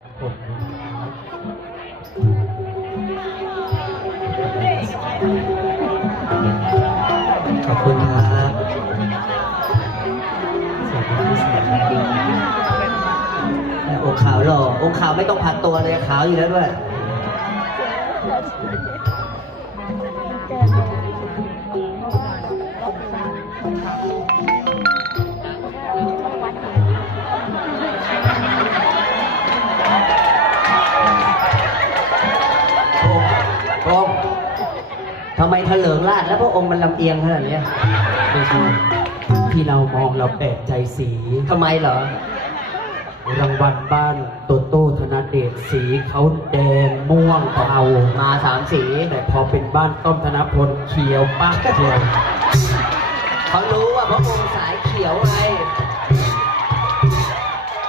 ขอบคุณครับสวัสดีพี่สาวแต่องค์ขาวหล่อองค์ขาวไม่ต้องผัดตัวเลยขาวอยู่แล้วด้วย ไมเถลิงราชแล้วพระองค์มันลำเอียงขนาดเนี้ยไม่ใช่ที่เรามองเราแปลกใจสี ทำไมเหรอ รางวัลบ้านโตโต้ธนเดชสีเขาแดงม่วงเทามาสามสีแต่พอเป็นบ้านต้อมธนพลเขียวปักเขียวเขารู้ว่าพระองค์สายเขียวไง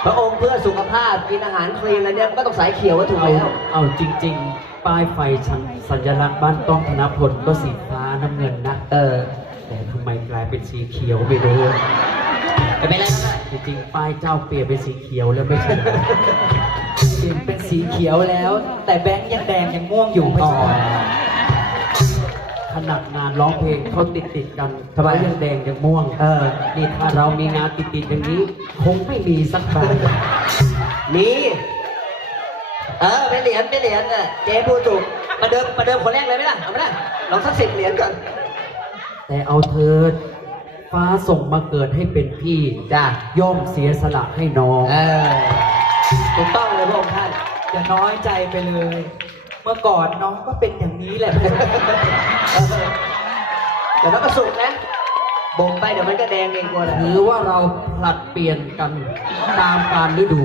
พระองค์เพื่อสุขภาพกินอาหารคลีนอะไรเนี่ยก็ต้องสายเขียวว่าถูกเอาแล้ว เอาจริง ๆ ป้ายไฟชันสัญลักษณ์บ้านต้อมธนพลก็สีฟ้าน้ำเงินนะ เออ แต่ทำไมกลายเป็นสีเขียวไม่รู้ไม่เป็นไรก็ได้จริงๆป้ายเจ้าเปลี่ยนเป็นสีเขียวแล้วไม่ใช่เหรอเปลี่ยนเป็นสีเขียวแล้ว แต่แบงค์ยังแดงยังม่วงอยู่ไม่อ๋อ ใช่ขนาดงานร้องเพลงเขาติดติดๆกันทำไมเขายังแดงยังม่วง เออ นี่ถ้าเรามีงานติดติดๆอย่างนี้ คงไม่มีสักใบนี่ เออเป็นเหรียญเป็นเหรียญน่ะเจ๊พูดถูกประเดิมประเดิมคนแรกเลยไหมล่ะเอาไหมล่ะลองสักสิบเหรียญก่อนแต่เอาเถิดฟ้าส่งมาเกิดให้เป็นพี่จ้าย่อมเสียสละให้น้องเออถูกต้องเลยพระองค์ท่านอย่าน้อยใจไปเลย เมื่อก่อนน้องก็เป็นอย่างนี้แหละเดี๋ยวเราก็สุกนะบ่มไปเดี๋ยวมันก็แดงเองกลัวแหละถือว่าเราผลัดเปลี่ยนกันตามกาลฤดู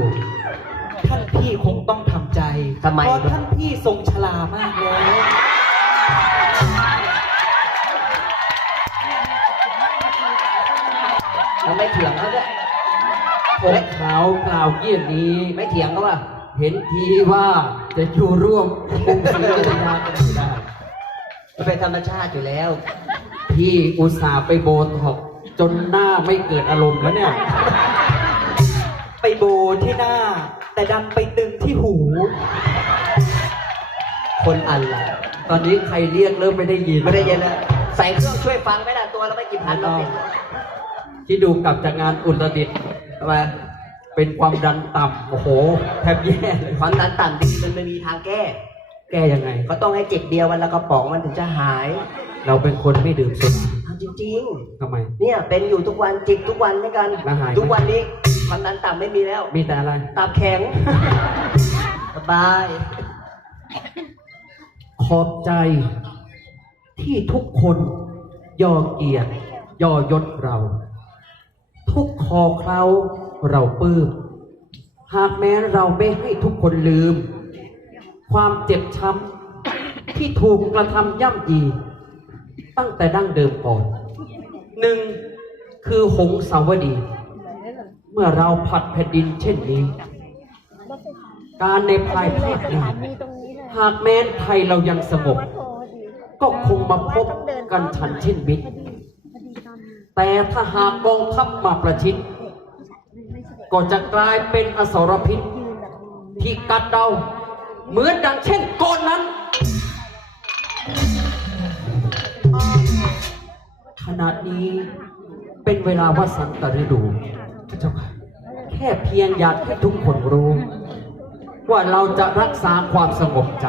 ท่านพี่คงต้องทำใจทำไม เพราะท่านพี่ทรงชรามากแล้วเราไม่เถียงเขาด้วยผมขาวกล่าวเยี่ยมนี้ ไม่เถียงเขาว่า เห็นทีว่าจะอยู่ร่วมกรุงศรีอยุธยากันไม่ได้มันเป็นธรรมชาติอยู่แล้ว พี่อุตส่าห์ไปโบท็อกซ์จนหน้าไม่เกิดอารมณ์แล้วเนี่ย ไปโบที่หน้า แต่ดันไปตึงที่หู คนอะไรตอนนี้ใครเรียกเริ่มไม่ได้ยินไม่ได้ยินแล้วใส่เครื่องช่วยฟังไหมล่ะตัวเราไม่กี่พันเราติดที่ดูกลับจากงานอุตรดิตถ์ทำไมเป็นความดันต่ำโอ้โหแทบแย่เลยความดันต่ำดีมันไม่มีทางแก้ แก้ยังไง ก็ต้องให้จิบเดียววันละกระป๋องมันถึงจะหาย เราเป็นคนไม่ดื่มสุราเอา จริง ทำไมๆเนี่ยเป็นอยู่ทุกวันจิบทุกวันด้วยกัน แล้วหายไหม ทุกวันนี้ความดันต่ำไม่มีแล้ว มีแต่อะไร ตับแข็ง สบาย ขอบใจ ที่ทุกคนย่อเกียรติย่อยศเรา ทุกคอเคล้าเราปลื้มหากแม้เราไม่ให้ทุกคนลืม ความเจ็บช้ำที่ถูกกระทำย่ำยี ตั้งแต่ดั้งเดิมก่อน หนึ่งคือหงสาวดี เมื่อเราผัดแผ่นดินเช่นนี้ การในภายภาคหน้าหากแม้นไทยเรายังสงบ ก็คงมาพบกันฉันเช่นมิตรแต่ถ้าหากกองทัพมาประชิด ก็จะกลายเป็นอสรพิษ ที่กัดเราเหมือนดังเช่นก่อนนั้น ขนาดนี้เป็นเวลาวสันตฤดูพระเจ้าค่ะ แค่เพียงอยากให้ทุกคนรู้ ว่าเราจะรักษาความสงบใจ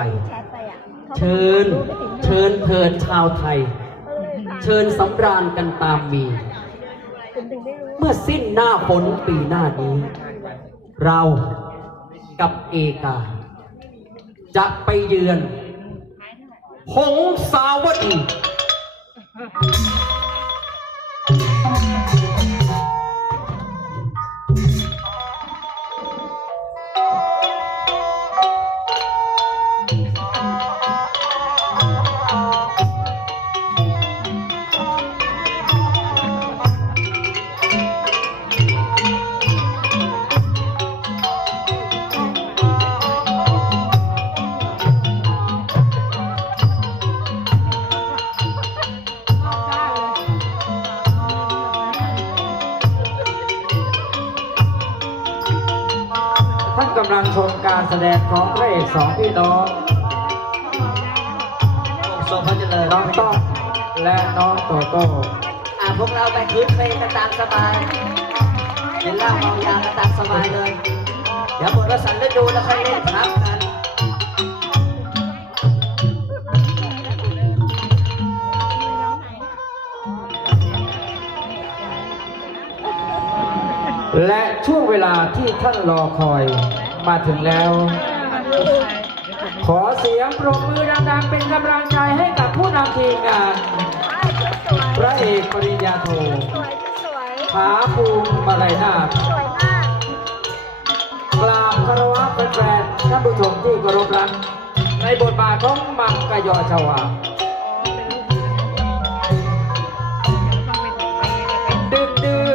เชิญ เชิญเทินชาวไทย เชิญสำราญกันตามมี เมื่อสิ้นหน้าฝนปีหน้านี้ เรากับเอกา จะไปเยือนหงสาวดี สองพี่น้องทรงพระเจริญน้องต้อมและน้องโตโต้อะพวกเราไปคืนเพลงกันตามสบายกินเหล้าเมายากันตามสบายเลย เดี๋ยวหมดวสันต์ฤดูแล้วค่อยเล่นครับกันและช่วงเวลาที่ท่านรอคอยมาถึงแล้ว ขอเสียงปรบมือดังๆเป็นกำลังใจให้กับผู้นำทีมงานพระเอกปริญญาโทสวยสวยผาภูมิมาลัยนาถสวยมากกราบคารวะแฟนๆท่านผู้ชมที่เคารพรักในบทบาทของมังกะยอชวาดึกดื่น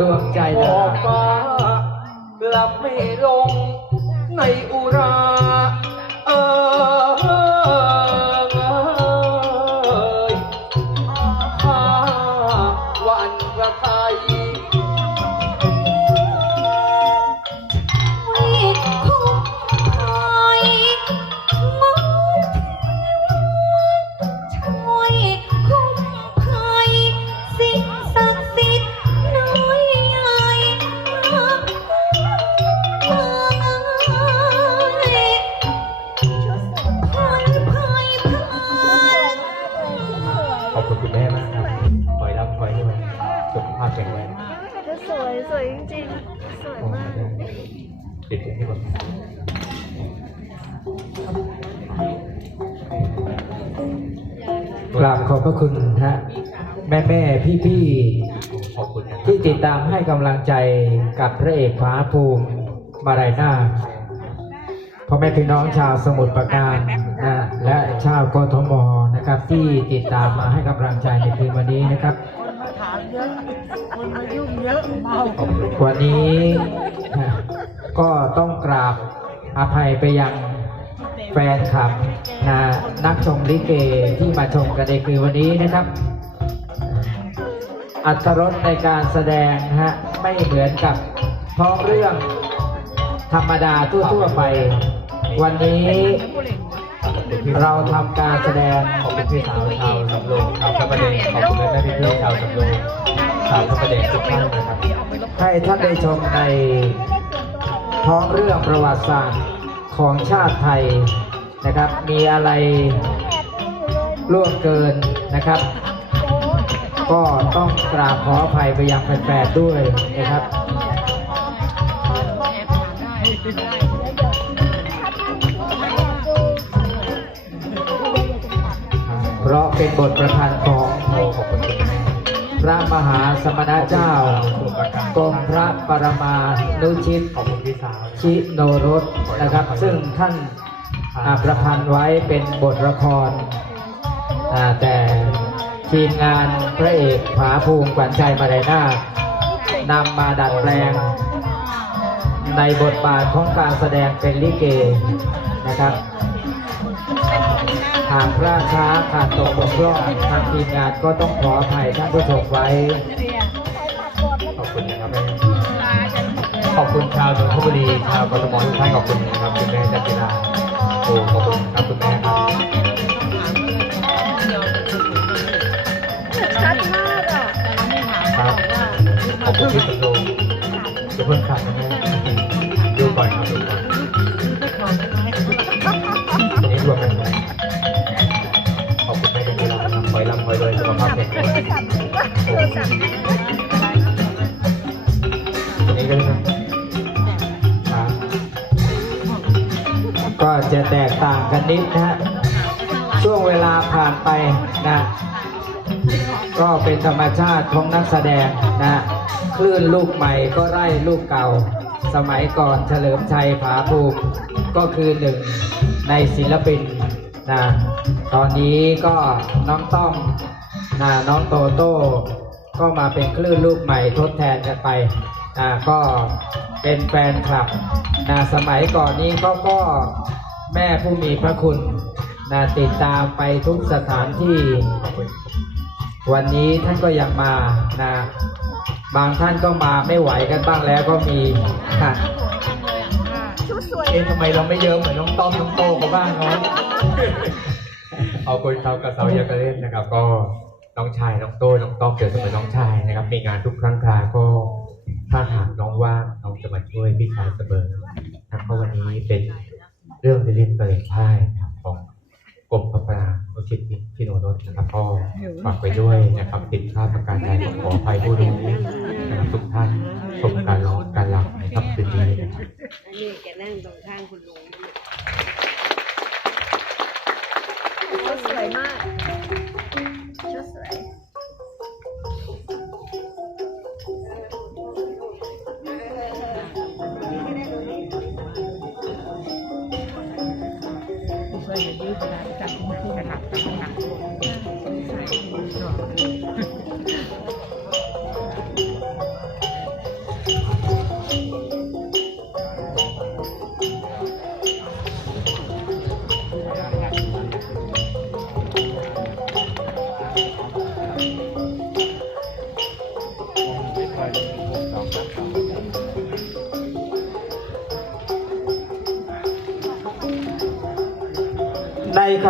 ดวงใจขอบฟ้ากลับไม่ลงในอุรา ราบขอบพระคุณฮะแม่แม่พี่พี่ขอบคุณนะๆครับที่ติดตามให้กำลังใจกับพระเอกฟ้าภูมิมาลัยนาถพ่อแม่พี่น้องชาวสมุทรปราการนะและชาวกทมนะครับ ที่ติดตามมาให้กำลังใจในคืนวันนี้นะครับวันนี้นะก็ต้องกราบอภัยไปยัง แฟนคลับนะนักชมลิเกที่มาชมกันในคืนวันนี้นะครับ อัตรสในการแสดงนะฮะไม่เหมือนกับท้องเรื่องธรรมดาทั่วๆไป วันนี้เราทำการแสดงขอบคุณพี่สาวชาวสำโรงชาวพระประเดงขอบคุณแม่พี่พี่ชาวสำโรงชาวพระประเดงทุกท่านนะครับให้ท่านได้ชมในท้องเรื่องประวัติศาสตร์ ของชาติไทยนะครับ มีอะไรล่วงเกินนะครับ ก็ต้องกราบขออภัยไปยังแฟนๆด้วยนะครับเพราะเป็นบทประพันธ์ของพระมหาสมณเจ้ากรมพระปรมานุชิตขอบคุณพี่สาวชิโนรส นะครับ ซึ่งท่านประพันธ์ไว้เป็นบทละคร แต่ทีมงานพระเอกผาภูมิขวัญใจมาไดนานำมาดัดแปลง ในบทบาทของการแสดงเป็นลิเกนะครับหากพลาดช้าขาดตกบกพร่องทางทีมงานก็ต้องขออภัยท่านผู้ชมไว้ ขอบคุณชาวนนทบุรีชาวกทมทุกท่านขอบคุณนะครับคุณแม่จันจิราโอ้ขอบคุณครับคุณแม่ครับชัดมากอะครับขอบคุณพี่สำโรงจะเพิ่งขาดนะแม่ดูก่อนครับดูก่อนนนี้รวมกันเลยขอบคุณแม่จันจิราครับคอยร่ำคอยรวยสุขภาพแข็งแรงโอ้อัน ก็จะแตกต่างกันนิดนะฮะช่วงเวลาผ่านไปนะ ก็เป็นธรรมชาติของนักแสดงนะคลื่นลูกใหม่ก็ไล่ลูกเก่า สมัยก่อนเฉลิมชัยผาภูมิก็คือหนึ่งในศิลปินนะตอนนี้ก็น้องต้อมนะน้องโตโต้ก็มาเป็นคลื่นลูกใหม่ทดแทนกันไปอ่าก็เป็นแฟนคลับนะสมัยก่อนนี้ก็ก็ แม่ผู้มีพระคุณนะติดตามไปทุกสถานที่ วันนี้ท่านก็ยังมานะบางท่านก็มาไม่ไหวกันบ้างแล้วก็มีค่ะเอ๊ะทำไมเราไม่เยอะเหมือนน้องต้อมน้องโตกันบ้างเนาะเอาคนเขากับเสาเยอะกันเล่นนะครับ ก็น้องชายน้องโต้น้องต้อมเกิดเสมอน้องชายนะครับ มีงานทุกครั้งคราก็ถ้าหากน้องว่างน้องจะมาช่วยพี่ชายเสมอนะครับเพราะวันนี้เป็น เรื่องเล่นๆประเด็นพ่ายนะครับของกรมพระปรางวชิตพิโนรสนะครับก็ฝากไปด้วยนะครับติดภาพประการใดผมขออภัยผู้รู้นะครับทุกท่านชมการร้องการรำนะครับคืนนี้นะครับอันนี้แกนั่งตรงข้างคุณลุงชุดสวยมาก ในข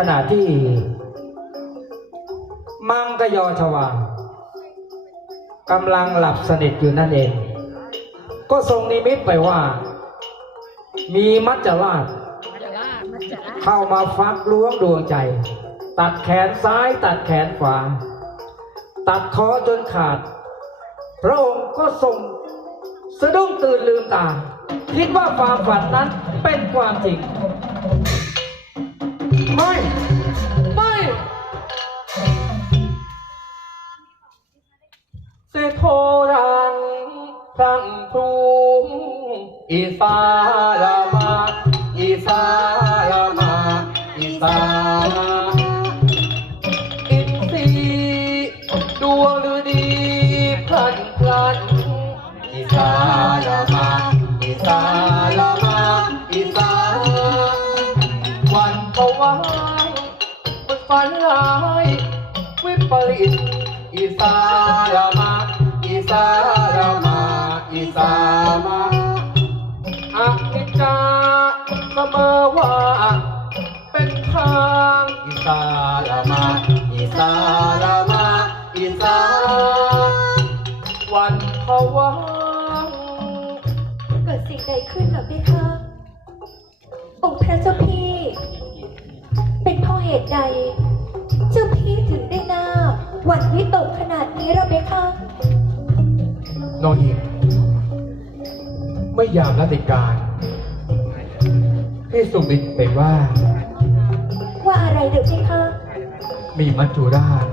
ณะที่ มังกยอชวางกำลังหลับสนิทอยู่นั่นเอง ก็ทรงนิมิตไปว่า มีมัจจราชเข้ามาฟักล้วงดวงใจ ตัดแขนซ้ายตัดแขนขวา ตัดคอจนขาด พระองค์ก็ทรงสะดุ้งตื่นลืมตา คิดว่าความฝันนั้นเป็นความจริง ไม่ ไม่เสยโทรังพรังพรุงอีสา ฝันร้าย วิปริตอีสารามาอีสารามาอีสามาอนิจจาสมอว่าเป็นทางอีสารามาอีสารามาอีสาวันเขาวางเกิดสิ่งใดขึ้นหรอพี่คะองค์พระเจ้าพี่ ตุใด เจ้าพี่ถึงได้หน้าหวั่นวิตกขนาดนี้เหราไหมคะนอนอีกไม่ยามรัติการให้สุบินไปว่า ว่าอะไรเดี๋ยวพี่คะ มีมัจจุราช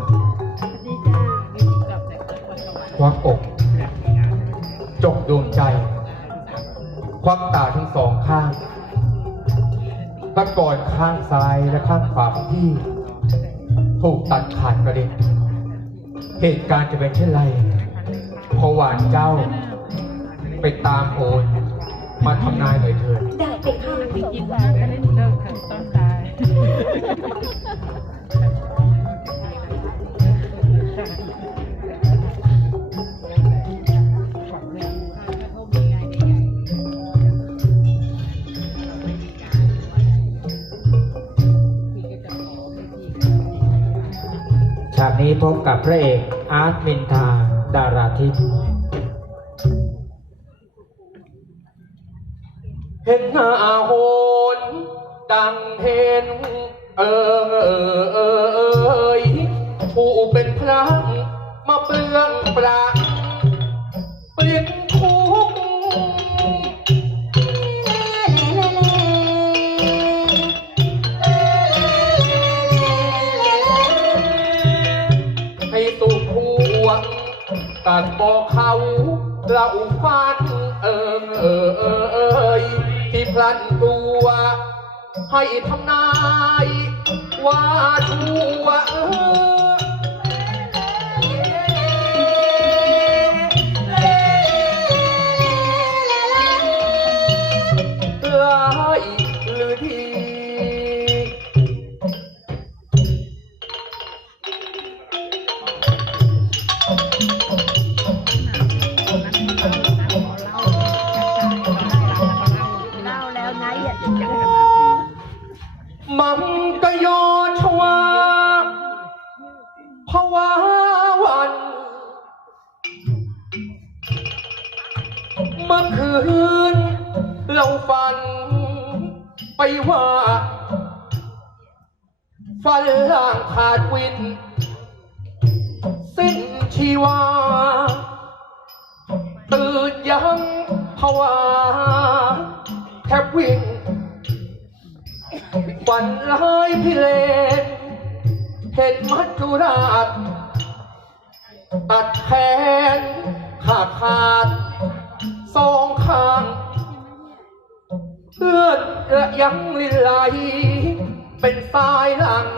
ควักอก จกดวงใจ ควักตาทั้งสองข้าง ตะกอนข้างซ้ายและข้างขวาของพี่ ถูกตัดขาดกระเด็นเหตุการณ์จะเป็นเช่นไรพอหวานเจ้า ไปตามโอนมาทำนายหน่อยเถิด กับพระเอกอาร์ตมินทาดาราทิพย์เห็นหน้าโหนดังเห็น เออเออเออเอยผู้เป็นพระมาเปลืองปลาเปลี่ยน ตัดบอกเขาเราฟันเออเออเออเอยที่พลันตัวให้ทำนายว่าทัวเออ งภาวาแทบวิ่งฝันร้ายพิเลนเห็นมัจจุราชตัดแขนขาดขาดสองข้างเลือดระยังลินไหลเป็นสายหลัง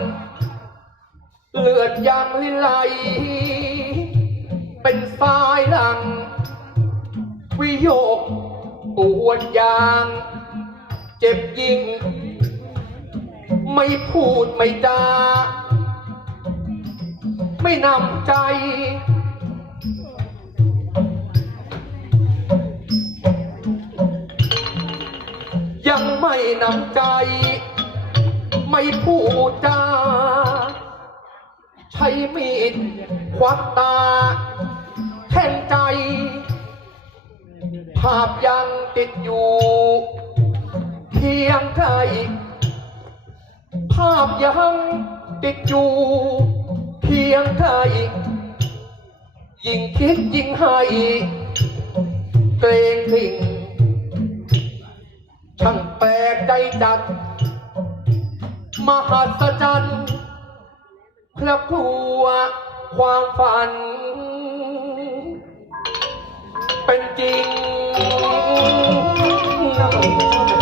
เลือดยังลินไหลเป็นสายหลัง วิโยกปวดยาง เจ็บยิ่ง ไม่พูดไม่จาไม่นำใจ ยังไม่นำใจ ไม่พูดจาใช้มีดควักตาแทงใจ ภาพยังติดอยู่เพียงใกลภาพยังติดอยู่เพียงใกลยิ่งคิดยิ่งให้เกรงกริ่งช่างแปลกใจจัด มหัศจรรย์ครอบครัวความฝัน เป็นจริง なるほど。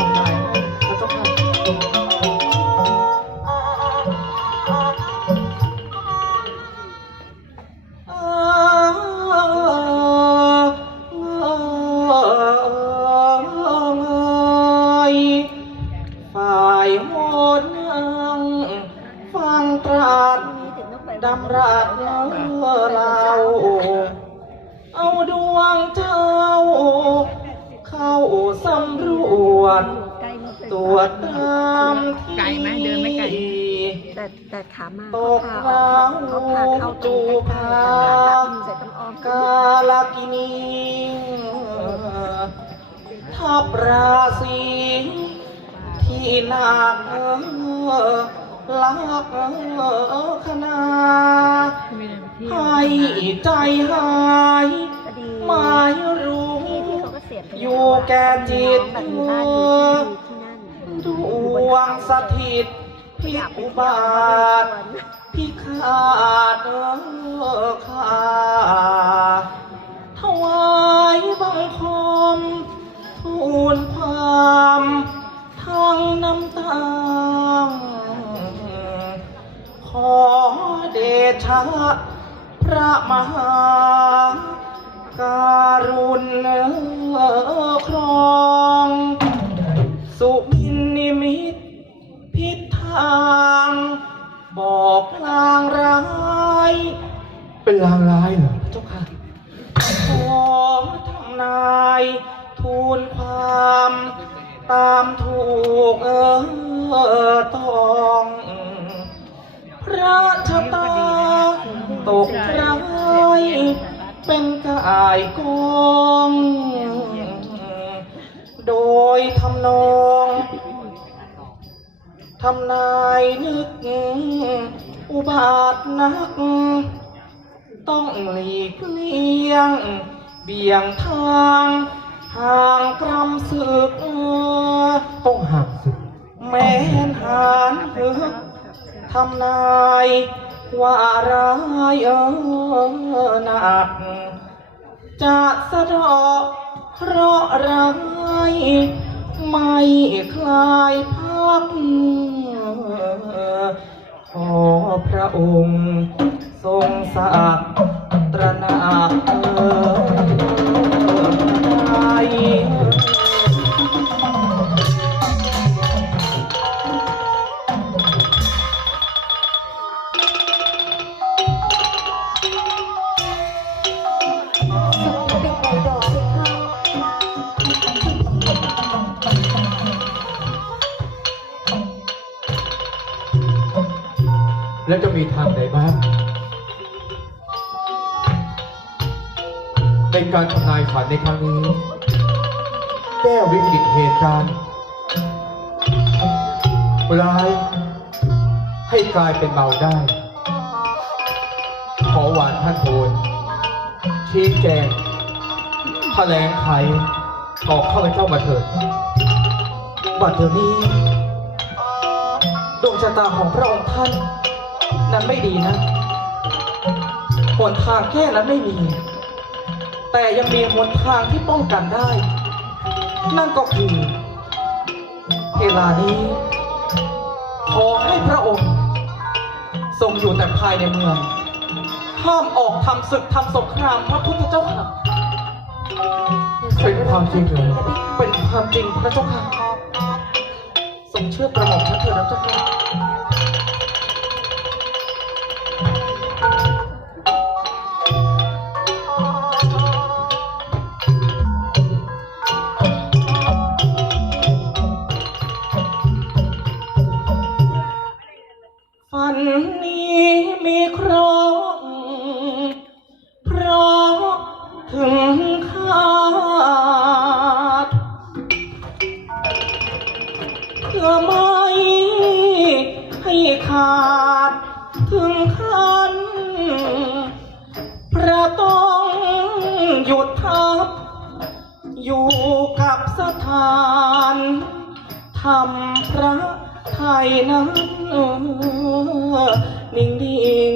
ลักขนาให้ใจหายหมายรู้อยู่แก่จิตแบบมีบ้านอยู่ที่ดที่นั่นวงสถิตพิกอุบาทพิฆาตขาถวายบังคมทูลความทั้งน้ำตาข อเดชะพระมหาการุณครอง สุบินนิมิตพิษทาง บอกลางร้ายเป็นลางร้ายเหรอพระเจ้าค่ะขอทำนายทูลความ ตามถูกเออตองพ ระชตาตกร้ายเป็นกายกองโดยทำนองทำนายนึก อุบาทนัก ต้องหลีกเลี่ยง เบี่ยงทางห่างกรำศึกต้องห่างศึกแม้นหานฮึก ทำนาย ว่าร้ายเออหนัก จะสะเดอกเคราะห์ร้าย ไม่คลายพักขอพระองค์ ทรงสักตระหนักเอ่ย และจะมีทางใดบ้างในการทำนายฝันในครั้งนี้แก้วิกฤตเหตุการณ์ร้าย ให้กลายเป็นเบาได้ ขอหวานท่านโทนชี้แจงแถลงไขต่อข้าพเจ้ามาเถิดบัดเดี๋ยวนี้ดวงชะตาของพระองค์ท่าน นั้นไม่ดีนะหนทางแก้นั้นไม่มี แต่ยังมีหนทางที่ป้องกันได้ นั่นก็คือเวลานี้ ขอให้พระองค์ ทรงอยู่แต่ภายในเมือง ห้ามออกทำศึกทำสงครามพระพุทธเจ้าค่ะเป็นความจริงเลยเป็นความจริงพระเจ้าค่ะทรงเชื่อกระหม่อมฉันเถิดนะเจ้าค่ะ อยู่กับสถานทำพระไทยนั้นนิ่ง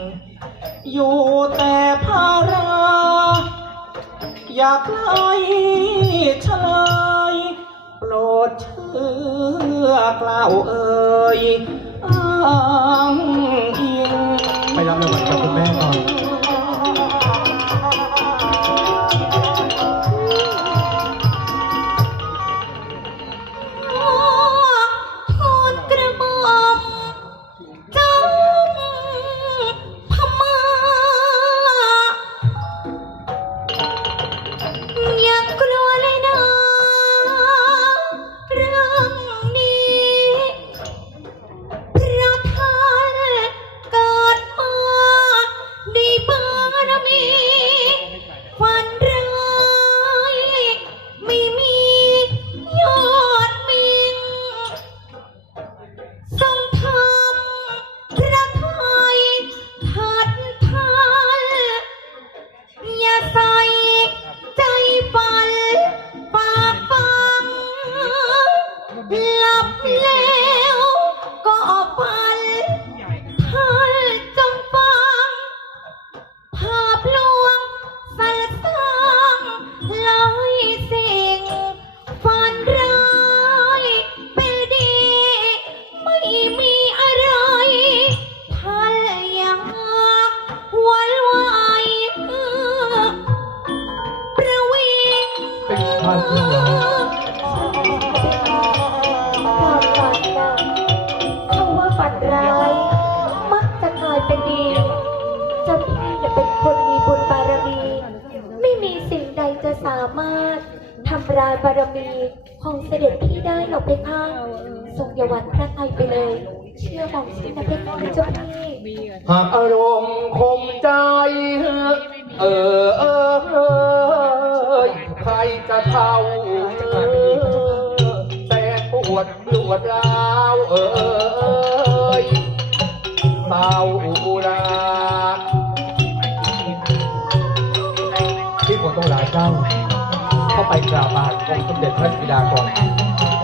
ๆอยู่แต่ภารา อยากไล่เฉลยโปรดเชื่อกล่าวเอ่ยอ้างอิงไปรับรางวัลกับคุณแม่ก่อน กราบบาทองค์สมเด็จพระบิดาก่อนขอบคุณเจ้าเร